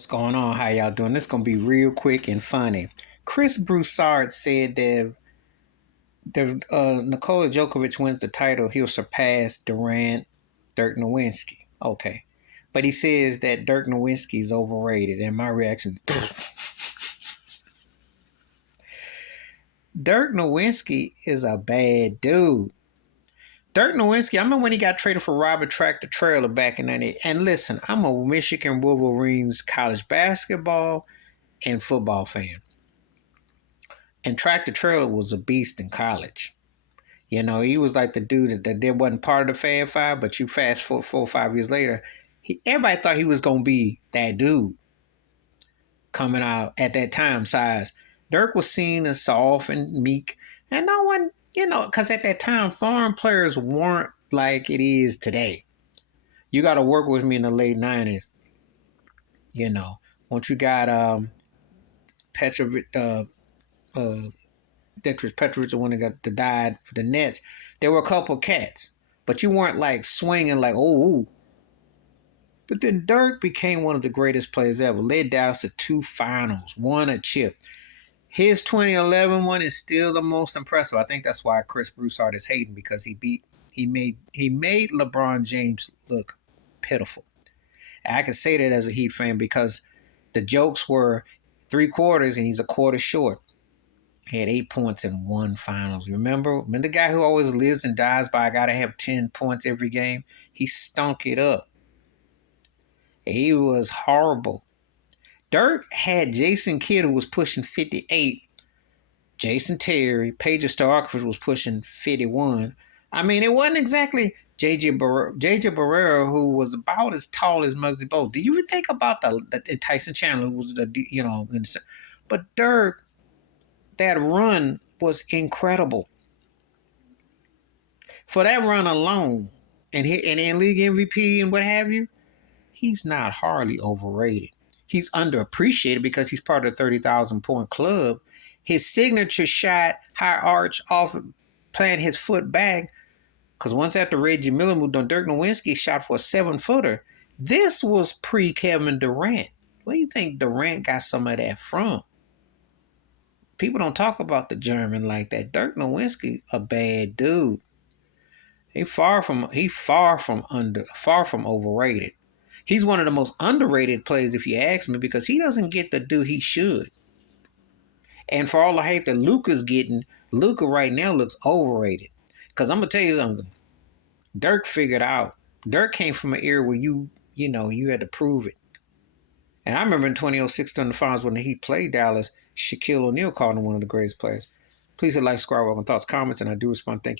What's going on? How y'all doing? This is gonna be real quick and funny. Chris Broussard said that if Nikola Djokovic wins the title, he'll surpass Durant, Dirk Nowitzki. Okay, but he says that Dirk Nowitzki is overrated, and my reaction: Dirk Nowitzki is a bad dude. Dirk Nowitzki, I remember when he got traded for Robert Tractor Trailer back in '98. And listen, I'm a Michigan Wolverines college basketball and football fan. And Tractor Trailer was a beast in college. You know, he was like the dude that wasn't part of the Fab Five, but you fast forward 4 or 5 years later, everybody thought he was going to be that dude coming out at that time size. Dirk was seen as soft and meek, and no one, because at that time, foreign players weren't like it is today. You got to work with me in the late 90s. Once you got Petrovic, Detroit Petrovic, the one that died for the Nets, there were a couple cats, but you weren't like swinging like, oh. But then Dirk became one of the greatest players ever. Led Dallas to 2 finals, won a chip. His 2011 one is still the most impressive. I think that's why Chris Broussard is hating, because he made LeBron James look pitiful. And I can say that as a Heat fan because the jokes were 3 quarters and he's a quarter short. He had 8 points in 1 finals. Remember the guy who always lives and dies by I gotta have 10 points every game? He stunk it up. He was horrible. Dirk had Jason Kidd, who was pushing 58. Jason Terry, Paige Stojakovic was pushing 51. I mean, it wasn't exactly JJ Barrera, who was about as tall as Muggsy Bogues. Do you even think about the Tyson Chandler, who was but Dirk, that run was incredible. For that run alone, and in league MVP and what have you, he's not hardly overrated. He's underappreciated because he's part of the 30,000 point club. His signature shot, high arch off, playing his foot back, because once after Reggie Miller moved on, Dirk Nowitzki shot for a 7-footer. This was pre-Kevin Durant. Where do you think Durant got some of that from? People don't talk about the German like that. Dirk Nowitzki, a bad dude. He's far from overrated. He's one of the most underrated players, if you ask me, because he doesn't get the due he should. And for all the hype that Luka's getting, Luka right now looks overrated. Because I'm gonna tell you something. Dirk figured out. Dirk came from an era where you had to prove it. And I remember in 2006 during the finals when he played Dallas, Shaquille O'Neal called him one of the greatest players. Please hit like, subscribe, welcome thoughts, comments, and I do respond. Thank you.